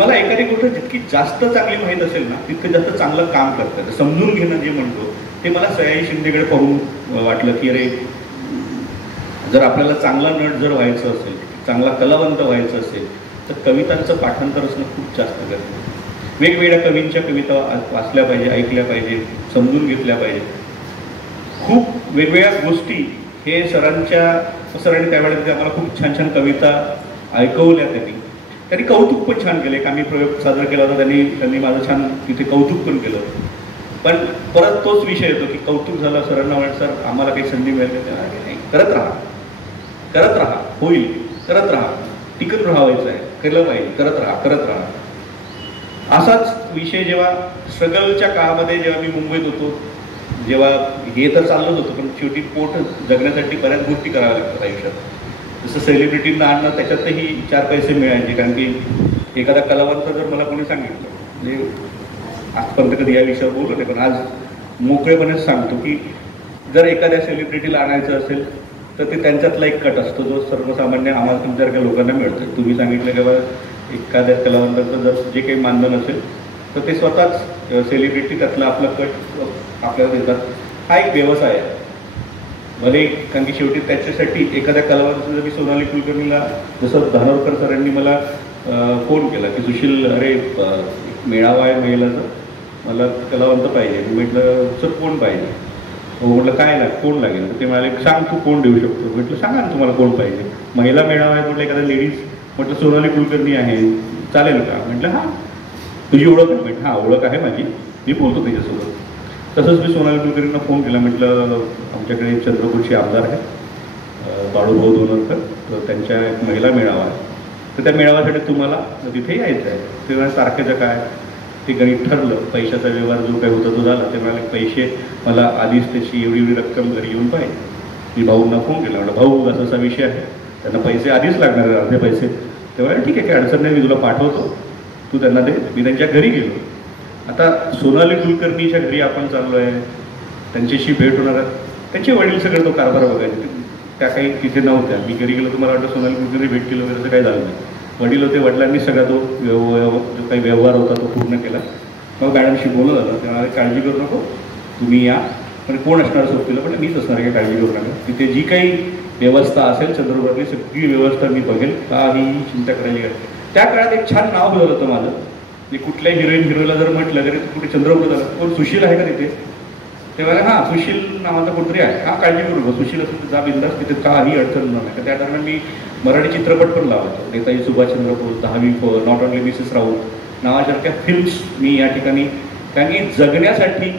तुम्हाला एखादी गोष्ट जितकी जास्त चांगली माहीत असेल ना तितकं जास्त चांगलं काम करतं. समजून घेणं जे म्हणतो ते मला सयाजी शिंदेकडे पाहून वाटलं की अरे, जर आपल्याला चांगला नट जर व्हायचं असेल, चांगला कलावंत व्हायचं असेल तर कवितांचं पाठांतर असणं खूप जास्त गरजेचं. वेगवेगळ्या कवींच्या कविता वाचल्या पाहिजे, ऐकल्या पाहिजे, समजून घेतल्या पाहिजे. खूप वेगवेगळ्या गोष्टी हे सरांनी त्यावेळेला आम्हाला खूप छान छान कविता ऐकवल्या. त्यांनी कौतुक पण छान केलं. एक आम्ही प्रयोग सादर केला होता, त्यांनी माझं छान तिथे कौतुक पण केलं. पण परत तोच विषय येतो की कौतुक झालं, सरांना वाटतं सर आम्हाला काही संधी मिळेल नाही, करत राहा, होईल, करत राहा, टिकून राहायचं आहे, केलं पाहिजे, करत राहा. असाच विषय जेव्हा स्ट्रगलच्या काळामध्ये जेव्हा मी मुंबईत होतो, जेव्हा हे तर चाललंच होतं, पण शेवटी पोट जगण्यासाठी बऱ्याच गोष्टी कराव्या लागतात आयुष्यात. जसं सेलिब्रिटींना आणणं त्याच्यातही 4 पैसे मिळायचे. कारण की एखादा कलावंत जर मला कोणी सांगितलं, म्हणजे आजपर्यंत कधी या विषयावर बोललो नाही, पण आज मोकळेपणेच सांगतो की जर एखाद्या सेलिब्रिटीला आणायचं असेल तर ते त्यांच्यातला एक कट असतो जो सर्वसामान्य आम्हाला तुमच्यासारख्या लोकांना मिळतो. तुम्ही सांगितलं की बाबा एखाद्या कलावंताचं जर जे काही मानधन असेल तर ते स्वतःच सेलिब्रिटी त्यातला आपला कट आपल्याला देतात. हा एक व्यवसाय आहे भले, कारण की शेवटी त्याच्यासाठी एखाद्या कलावंताचं जर मी सोनाली कुलकर्णीला जसं धानोरकर सरांनी मला फोन केला की सुशील अरे मेळावा आहे महिलाचं, मला कलावंत पाहिजे. मी म्हटलं सर कोण पाहिजे? हो म्हटलं काय कोण लागेल? तर ते म्हणाले सांग तू कोण देऊ शकतो. म्हटलं सांगा ना तुम्हाला कोण पाहिजे. महिला मेळावा आहे म्हटलं, एखादा लेडीज, म्हटलं सोनाली कुलकर्णी आहे, चालेल का? म्हटलं हां. तुझी ओळख आहे? म्हटलं हां ओळख आहे माझी, मी बोलतो त्याच्यासोबत. तसंच मी सोनाली कुलकर्णींना फोन केला. म्हटलं आमच्याकडे चंद्रपूरचे आमदार आहेत बाळूभाऊ धोनरकर, तर त्यांच्या एक महिला मेळावा आहे, तर त्या मेळाव्यासाठी तुम्हाला तिथे यायचं आहे. तेव्हा तारखेचं काय ते गणित ठरलं, पैशाचा व्यवहार जो काही होता तो झाला. ते म्हणाले पैसे मला आधीच त्याची एवढी रक्कम घरी येऊन पाहिजे. मी भाऊंना फोन केला, म्हटलं भाऊ असा असा विषय आहे, त्यांना पैसे आधीच लागणार आहे, अर्धे पैसे. तेव्हा ठीक आहे, काही अडचण नाही, मी तुला पाठवतो, तू त्यांना दे. मी त्यांच्या घरी गेलो. आता सोनाली कुलकर्णीच्या घरी आपण चाललो आहे, त्यांच्याशी भेट होणार आहे. त्यांचे वडील सगळे तो कारभार बघायचे, त्या काही तिथे नव्हत्या. मी घरी गेलो तर मला वाटतं सोनाली कुलकर्णी भेट केलं वगैरे तर काही झालं नाही. वडील होते, वडिलांनी सगळा तो जो काही व्यवहार होता तो पूर्ण केला. मग मॅडमशी बोलत झालं, तेव्हा काळजी करू नको, तुम्ही या. पण कोण असणार सोबतीला? पण मीच असणार, काही काळजी करू नका. तिथे जी काही व्यवस्था असेल चंद्रपूरची सगळी व्यवस्था मी बघेल, काही चिंता करायची काय. त्या काळात एक छान नाव झालं होतं माझं. मी कुठल्याही हिरोईनला जर म्हटलं तरी कुठे चंद्रपूर झालं, कोण सुशील आहे का तिथे? तेव्हा हां सुशील नावाचा कोणतरी आहे, हां काळजी करू नका, सुशील असेल तर जा बिंदास, तिथे काही अडचण नाही. तर त्या दरम्यान मी मराठी चित्रपट पण लावायचो. नेताजी सुभाषचंद्र बोस, 10वी नॉट ओनली मिसेस राऊत नावासारख्या फिल्म्स मी या ठिकाणी, कारण की जगण्यासाठी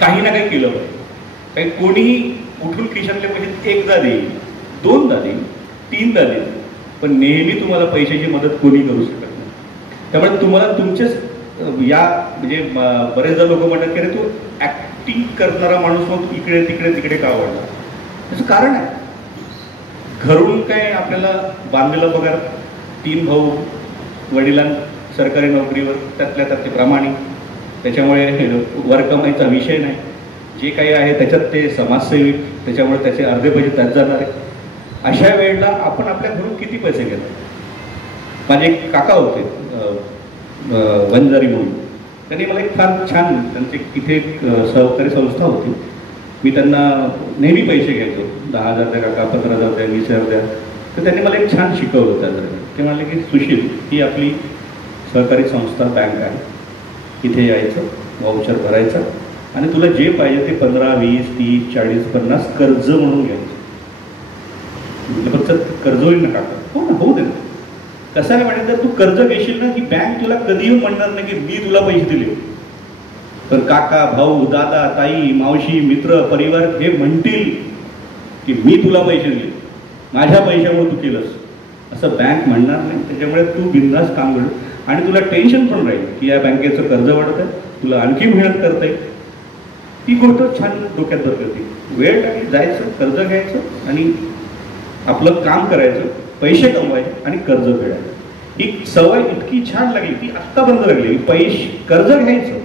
काही ना काही केलं पाहिजे. काही कोणीही उठून खिशातले पैसे एकदा देईल, 2दा देईल, 3दा देईल, पण नेहमी तुम्हाला पैशाची मदत कोणी करू शकत नाही. त्यामुळे तुम्हाला तुमचेच या म्हणजे बरेचदा लोक म्हणतात की अरे तू ॲक्टिंग करणारा माणूस मग तू इकडे तिकडे तिकडे का आवडला? त्याचं कारण आहे, घरून काय आपल्याला बांधलेला पगार, 3 भाऊ, वडिलां सरकारी नोकरीवर, त्यातल्या त्यात ते प्रामाणिक, त्याच्यामुळे वर कमाईचा विषय नाही. जे काही आहे त्याच्यात ते समाजसेवी, त्याच्यामुळे त्याचे अर्धे पैसे त्यात जाणार आहे. अशा वेळेला आपण आपल्या घरून किती पैसे घेतो? माझे एक काका होते वंजारी म्हणून, त्यांनी मला एक फार छान, त्यांची इथे एक सहकारी संस्था होती, मी त्यांना नेहमी पैसे घ्यायचो, 10,000 द्या काका, 15,000 द्या, 20,000 द्या. तर त्यांनी मला एक छान शिकवलं त्या दरम्यान. ते म्हणाले की सुशील ही आपली सहकारी संस्था बँक आहे, इथे यायचं, वाउचर भरायचं आणि तुला जे पाहिजे ते 15, 20, 30, 40, 50 कर्ज म्हणून घ्यायचं. फक्त कर्ज होईल ना काका? हो ना, होऊ दे. कसं आहे म्हणजे जर तू कर्ज घेशील ना, की बँक तुला कधीही म्हणणार नाही की मी तुला पैसे दिले. तर काका, भाऊ, दादा, ताई, मावशी, मित्र, परिवार हे म्हणतील की मी तुला पैसे दिले, माझ्या पैशामुळे तू केलंस, असं बँक म्हणणार नाही. त्याच्यामुळे तू बिनधास्त काम कर आणि तुला टेन्शन पण राहील की या बँकेचं कर्ज वाढत आहे, तुला आणखी मेहनत करता येईल. ती गोष्ट छान डोक्यात बसते. वेळ टाकली, जायचं, कर्ज घ्यायचं आणि आपलं काम करायचं, पैसे कमवायचे आणि कर्ज फेडायचं. ही सवय इतकी छान लागली ती आत्ता बंद लागली. कर्ज घ्यायचं,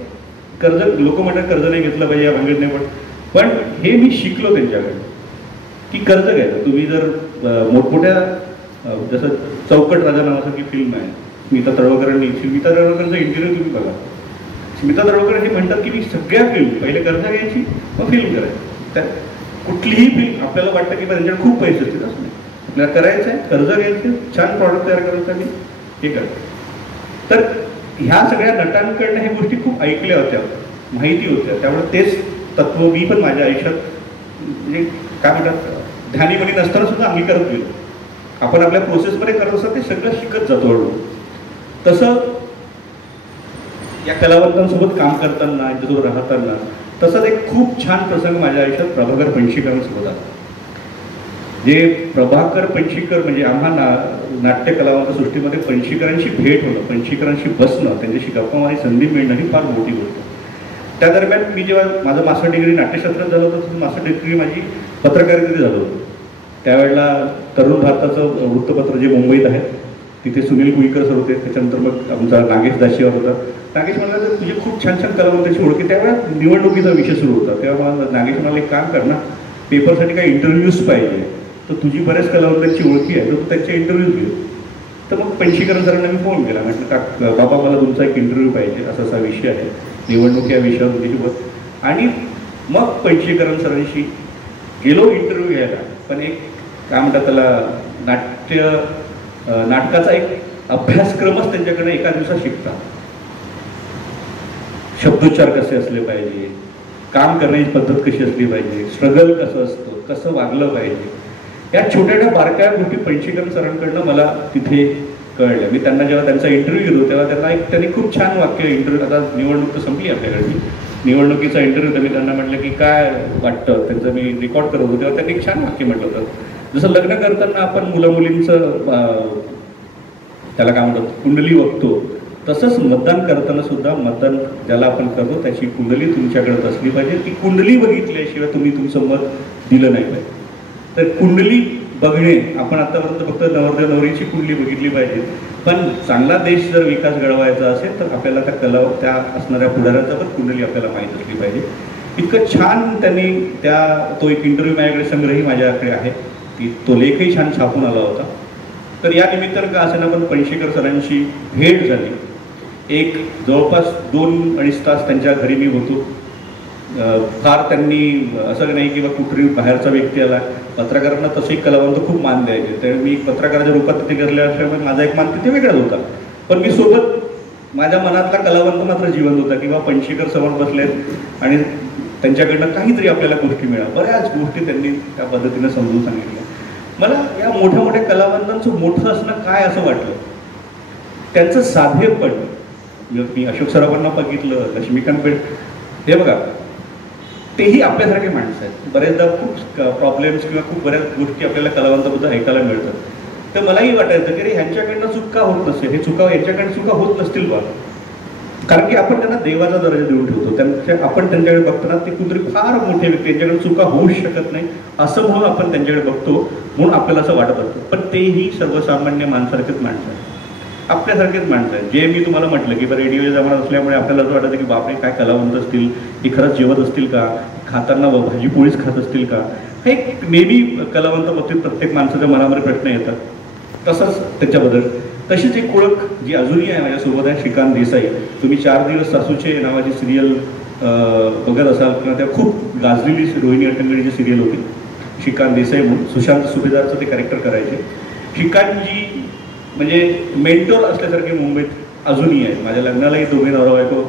कर्ज लोक म्हणतात कर्ज नाही घेतलं पाहिजे या भांगेत नाही, पण हे मी शिकलो त्यांच्याकडे की कर्ज घ्यायचं. तुम्ही जर मोठमोठ्या जसं चौकट राजा नावासारखी फिल्म आहे, स्मिता तळवकरांचा इंटरव्ह्यू तुम्ही बघा. स्मिता तळवकर हे म्हणतात की मी सगळ्या फिल्म पहिले कर्ज घ्यायची मग फिल्म करायची. तर कुठलीही फिल्म आपल्याला वाटतं की त्यांच्याकडे खूप पैसे असतील, असं नाही. आपल्याला करायचं आहे, कर्ज घ्यायचे, छान प्रॉडक्ट तयार करायचं आणि हे करायचं. तर ह्या सगळ्या नटांकडनं ह्या गोष्टी खूप ऐकल्या होत्या, माहिती होत्या. त्यामुळे तेच तत्व मी पण माझ्या आयुष्यात म्हणजे काय म्हणतात ध्यानीमनी नसताना सुद्धा आम्ही करत गेलो. आपण आपल्या प्रोसेसमध्ये करत असतो ते सगळं शिकत जातो हळूहळू. तसं या कलावंतांसोबत काम करताना, यांच्यासोबत राहताना तसंच एक खूप छान प्रसंग माझ्या आयुष्यात प्रभाकर पणशीकरांसोबत आला. जे प्रभाकर पणशीकर म्हणजे आम्हा नाट्य कलावंत सृष्टीमध्ये पणशीकरांशी भेट होणं, पणशीकरांशी बसणं, त्यांच्याशी गप्पा मारण्याची संधी मिळणं ही फार मोठी गोष्ट. त्या दरम्यान मी जेव्हा माझं मास्टर डिग्री नाट्यशास्त्रात झालं होतं, मास्टर डिग्री माझी पत्रकारितेत झालं होतं. त्यावेळेला तरुण भारताचं वृत्तपत्र जे मुंबईत आहे तिथे सुनील कुईकर सर होते. त्याच्यानंतर मग आमचा नागेश दाशीवर होता. नागेश म्हणाला तर तुझे खूप छान छान कलावंतांची ओळखी. त्यावेळेला निवडणुकीचा विषय सुरू होता. तेव्हा मला नागेश म्हणाले एक काम कर ना, पेपरसाठी काही इंटरव्ह्यूज पाहिजे, तर तुझी बऱ्याच कलावंतांची ओळखी आहे तर तू त्यांचे इंटरव्ह्यूज घे. तर मग पणशीकर सरांना मी फोन केला, म्हटलं का बाबा मला तुमचा एक इंटरव्ह्यू पाहिजे, असा असा विषय आहे, निवडणूक या विषयावर तुझ्यासोबत. आणि मग पणशीकर सरांशी गेलो इंटरव्ह्यू घ्यायला. पण एक काय म्हणतात त्याला नाटकाचा एक अभ्यासक्रमच त्यांच्याकडे एका दिवसात शिकता. शब्दोच्चार कसे असले पाहिजे, काम करण्याची पद्धत कशी असली पाहिजे, स्ट्रगल कसं असतं, कसं वागलं पाहिजे, या छोट्या छोट्या बारक्या गोष्टी पणशीकर सरांकडनं मला तिथे कळल्या. मी त्यांना जेव्हा त्यांचा इंटरव्ह्यू घेतो तेव्हा त्यांनी खूप छान वाक्य, इंटरव्ह्यू आता निवडणूक तर संपली आपल्याकडे, निवडणुकीचा इंटरव्ह्यू तर मी त्यांना म्हटलं की काय वाटतं, त्यांचं मी रेकॉर्ड करत होतो तेव्हा त्यांनी एक छान वाक्य म्हटलं होतं, जसं लग्न करताना आपण मुलं मुलींचं त्याला काय म्हणतात कुंडली बघतो, तसंच मतदान करताना सुद्धा मतदान ज्याला आपण करतो त्याची कुंडली तुमच्याकडे असली पाहिजे. ती कुंडली बघितल्याशिवाय तुम्ही तुमचं मत दिलं नाही पाहिजे. तर कुंडली बघणे, आपण आतापर्यंत फक्त नवरदेव नवरीची कुंडली बघितली पाहिजे, पण चांगला देश जर विकास घडवायचा असेल तर आपल्याला त्या असणाऱ्या पुढाऱ्याचा पण कुंडली आपल्याला माहीत असली पाहिजे. इतकं छान त्यांनी तो एक इंटरव्ह्यू माझ्याकडे संग्रही माझ्याकडे आहे, की तो लेखही छान छापून आला होता. तर या निमित्तानं का असेना पण पणशीकर सरांची भेट झाली. एक जवळपास 2-2.5 तास त्यांच्या घरी मी होतो. फार त्यांनी असं नाही की बा कुठेही बाहेरचा व्यक्ती आला, पत्रकारांना तसंही कलावंत खूप मान द्यायचे, तर मी पत्रकाराच्या रूपात तिथे करले असल्यामुळे माझा एक मान तिथे वेगळाच होता. पण मी सोबत माझ्या मनातला कलावंत मात्र जिवंत होता, किंवा पणशीकर समोर बसलेत आणि त्यांच्याकडनं काहीतरी आपल्याला गोष्टी मिळाल्या. बऱ्याच गोष्टी त्यांनी त्या पद्धतीनं समजून सांगितल्या. मला या मोठ्या मोठ्या कलावंतांचं मोठं असणं काय असं वाटलं, त्यांचं साधेपण. मी अशोक सरावांना बघितलं, लक्ष्मीकांत बेड, हे बघा तेही आपल्यासारखे माणसं आहेत. बरेचदा खूप प्रॉब्लेम्स किंवा खूप बऱ्याच गोष्टी आपल्याला कलावंताबद्दल ऐकायला मिळतात. तर मलाही वाटायचं की रे ह्यांच्याकडनं चुका होत नसेल, हे यांच्याकडे चुका होत नसतील बा, कारण की आपण त्यांना देवाचा दर्जा देऊन ठेवतो. आपण त्यांच्याकडे बघताना ते कुठेतरी फार मोठे व्यक्ती, त्यांच्याकडे चुका होऊच शकत नाही असं म्हणून आपण त्यांच्याकडे बघतो, म्हणून आपल्याला असं वाटत असतं. पण तेही सर्वसामान्य माणसारखेच माणसं आहेत, आपल्यासारखेच माणसं आहेत. जे मी तुम्हाला म्हटलं की रेडिओच्या जमान्यात असल्यामुळे आपल्याला असं वाटतं की बापरे काय कलावंत असतील, हे खरंच जेवत असतील का, खाताना भाजी पोळीच खात असतील का, हे नेहमी कलावंत बाबतीत प्रत्येक माणसाच्या मनामध्ये प्रश्न येतात. तसंच त्याच्याबद्दल तशीच एक ओळख जी अजूनही आहे माझ्यासोबत आहे, श्रीकांत देसाई. तुम्ही 4 दिवस सासूचे नावाची सिरियल बघत असाल, किंवा त्या खूप गाजलेली रोहिणी अटंगडीची सिरियल होती. श्रीकांत देसाई म्हणून सुशांत सुभेदारचं ते कॅरेक्टर करायचे. श्रीकांतजी म्हणजे मेंटोर असल्यासारखे मुंबईत अजूनही आहे. माझ्या लग्नालाही दोघे नवरा बायको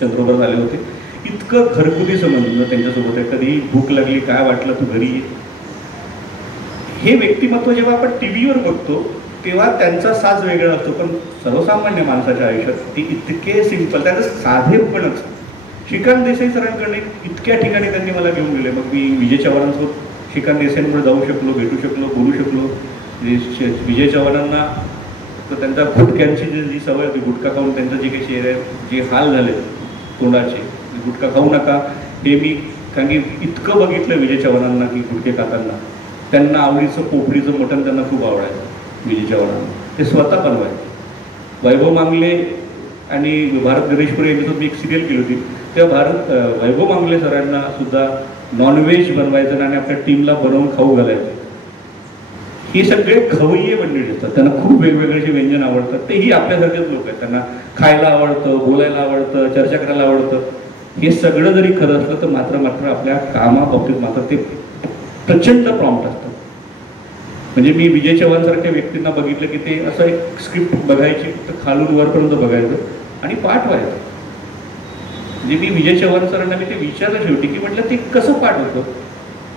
चंद्रोबर झाले होते. इतकं घरगुती संबंध त्यांच्यासोबत आहे. कधी भूक लागली, काय वाटलं तू घरी ये. हे व्यक्तिमत्व जेव्हा आपण टीव्हीवर बघतो तेव्हा त्यांचा साज वेगळा असतो, पण सर्वसामान्य माणसाच्या आयुष्यात ते इतके सिंपल, त्याचं साधेपणच. श्रीकांत देसाई सरांकडे इतक्या ठिकाणी त्यांनी मला घेऊन गेले. मग मी विजय चव्हाणांसोबत श्रीकांत देसाईंमुळे जाऊ शकलो, भेटू शकलो, बोलू शकलो. विजय चव्हाणांना तर त्यांच्या गुटख्यांची जी सवय होती, गुटखा खाऊन त्यांचं जे काही चेहरे जे हाल झाले तोंडाचे, गुटखा खाऊ नका हे मी, कारण की इतकं बघितलं विजय चव्हाणांना की गुटखे खाताना त्यांना आवडीचं पोपडीचं मटण त्यांना खूप आवडायचं. विजय चव्हाणांना ते स्वतः बनवायचे. वैभव मांगले आणि भारत गणेशपुरे यांच्यासोबत मी एक सिरियल केली होती, तेव्हा वैभव मांगले सरांना सुद्धा नॉनव्हेज बनवायचं आणि आपल्या टीमला बनवून खाऊ घालायचं. हे सगळे खवय्ये मंडळी असतात, त्यांना खूप वेगवेगळे जे व्यंजन आवडतात, तेही आपल्यासारखेच लोक आहेत. त्यांना खायला आवडतं, बोलायला आवडतं, चर्चा करायला आवडतं. हे सगळं जरी खरं असलं तर मात्र आपल्या कामाबाबतीत मात्र ते प्रचंड प्रॉम्प्ट असतात. म्हणजे मी विजय चव्हाण सारख्या व्यक्तींना बघितलं की ते असं एक स्क्रिप्ट बघायची, फक्त खालून वरपर्यंत बघायचं आणि पाठ व्हायचं. म्हणजे मी विजय चव्हाण सरांना मी ते विचारलं शेवटी की म्हटलं ते कसं पाठ होतं.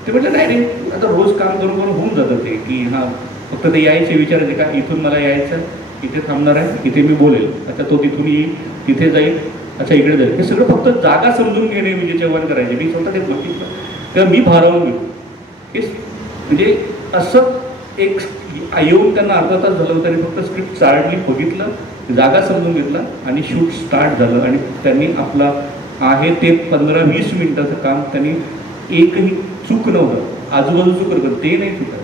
ते म्हटलं नाही रे, आता रोज काम करून होऊन जातं ते, की हां फक्त ते यायचे विचारायचे का इथून मला यायचं, इथे थांबणार आहे, इथे मी बोलेल, अच्छा तो तिथून येईल, तिथे जाईल, अच्छा इकडे जाईल. हे सगळं फक्त जागा समजून घेणे विजय चव्हाण करायचे. मी स्वतः ते बघितलं तेव्हा मी भारावून गेलो. हे म्हणजे असं एक येऊन त्यांना अर्धा तास झालं होतं आणि फक्त स्क्रिप्ट चाळली, बघितलं, जागा समजून घेतला आणि शूट स्टार्ट झालं. आणि त्यांनी आपला आहे ते 15-20 मिनिटाचं काम त्यांनी एकही चूक नव्हतं, आजूबाजूचं करतं ते नाही चुकत.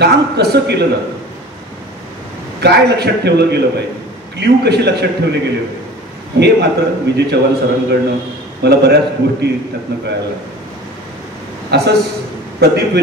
काम कसं केलं जातं, काय लक्षात ठेवलं गेलं पाहिजे, क्ल्यू कसे लक्षात ठेवले गेले पाहिजे, हे मात्र विजय चव्हाण सरांकडनं मला बऱ्याच गोष्टी त्यातनं कळायला. असंच प्रदीप